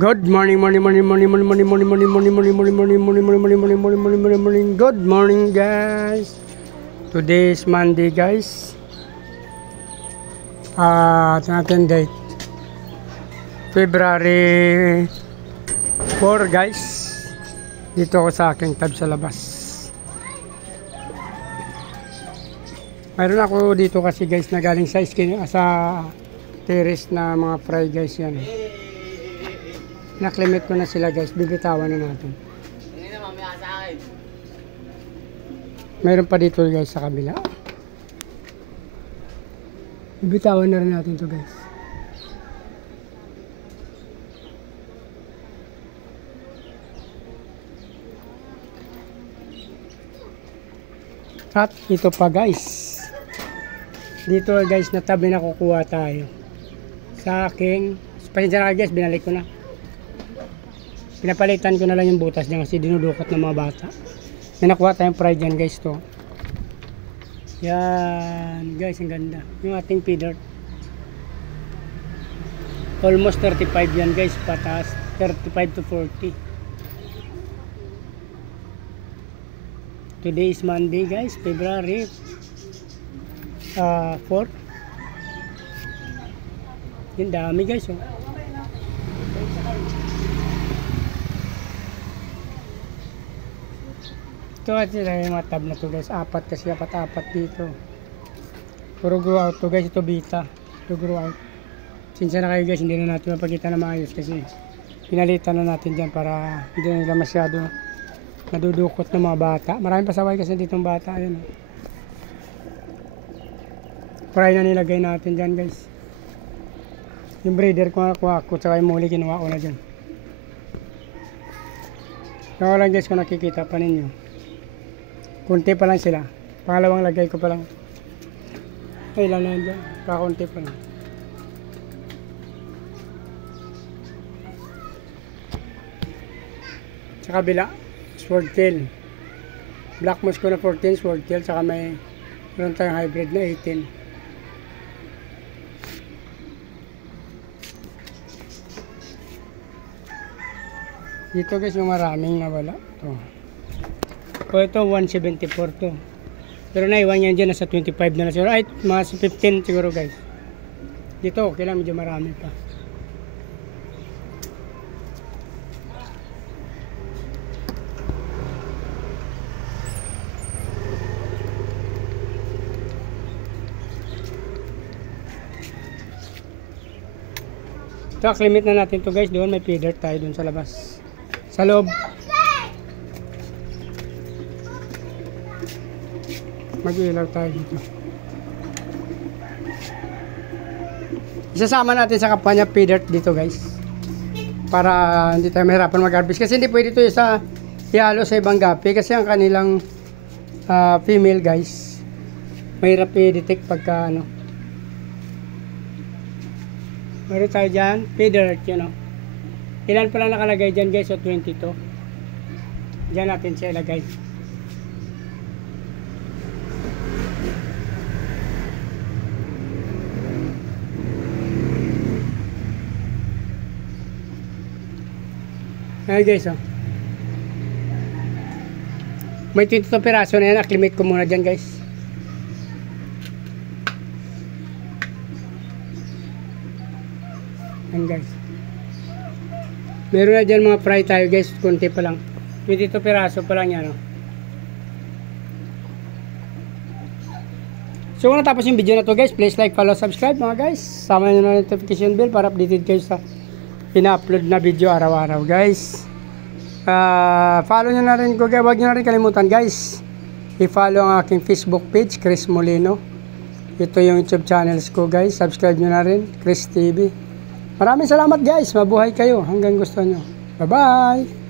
Good morning, morning. Good morning, guys. Today is Monday, guys. Natin date February 4, guys. Dito ako sa aking tab sa labas. Mayroon ako dito kasi, guys, na galing sa terrace na mga fry, guys, yan. Naklimit ko na sila, guys. Bibitawan na natin. Mayroon pa dito, guys, sa kabila. Bibitawan na rin natin to, guys. At ito pa, guys. Dito, guys, na tabi na kukuha tayo. Sa aking, pasensya na, guys, binalik ko na. Pinapalitan ko na lang yung butas niya kasi dinudukot ng mga bata. May nakuha tayong fry dyan, guys, to. Yan, guys, ang ganda. Yung ating feeder. Almost 35 yan, guys, patas. 35 to 40. Today is Monday, guys, February 4. Yung dami, guys, oh. Ito kasi yung mga tab na to, guys. Apat dito. Puro grow out to, guys. Ito bita. Ito grow out. Sinsa na kayo, guys, hindi na natin mapakita na maayos kasi pinalitan na natin dyan para hindi na nila masyado nadudukot ng mga bata. Maraming pasaway kasi ditong bata. Ayan. Fry na nilagay natin dyan, guys. Yung breeder ko nakuha ko, tsaka yung muli kinuha ko na dyan. Kaya lang, guys, kung nakikita pa ninyo. Kunti pa lang sila. Pangalawang lagay ko pa lang. Ay, ilan na yan dyan. Kakunti pa lang. Sa kabila, swordtail. Black Moscow na 14, swordtail. Saka meron tayong hybrid na 18. Dito, guys, yung maraming nawala. Ito. O ito 174 to. Pero naiwan yan dyan, nasa 25 na siguro. Ay, mga 15 siguro, guys. Dito okay lang, medyo marami pa. Ito, limit na natin to, guys. Doon may feeder tayo doon sa labas. Sa loob. Mag-ilaw tayo dito. Isasama natin sa kampanya feeder dito, guys. Para hindi tayo mahirapan mag-harvest. Kasi hindi pwede ito ihalo sa ibang gapi. Kasi ang kanilang female, guys, mahirap i-detect pagka ano. Meron tayo dyan, feeder, you know. Ilan pala nakalagay dyan, guys? So 22. Dyan natin siya ilagay. Ayan, guys, oh. May 22 piraso na yan. Acclimate ko muna dyan, guys. Ayan, guys. Meron na dyan mga fry tayo, guys. Kunti pa lang. 22 piraso pa lang yan, oh. So kung natapos yung video na to, guys, please like, follow, subscribe, mga guys. Sama nyo na notification bell para updated kayo sa pina-upload na video araw-araw, guys. Follow nyo na rin ko, guys. Huwag nyo na rin kalimutan, guys, i-follow ang aking Facebook page, Chris Molino. Ito yung YouTube channels ko, guys. Subscribe nyo na rin, Chris TV. Maraming salamat, guys. Mabuhay kayo hanggang gusto nyo. Bye-bye.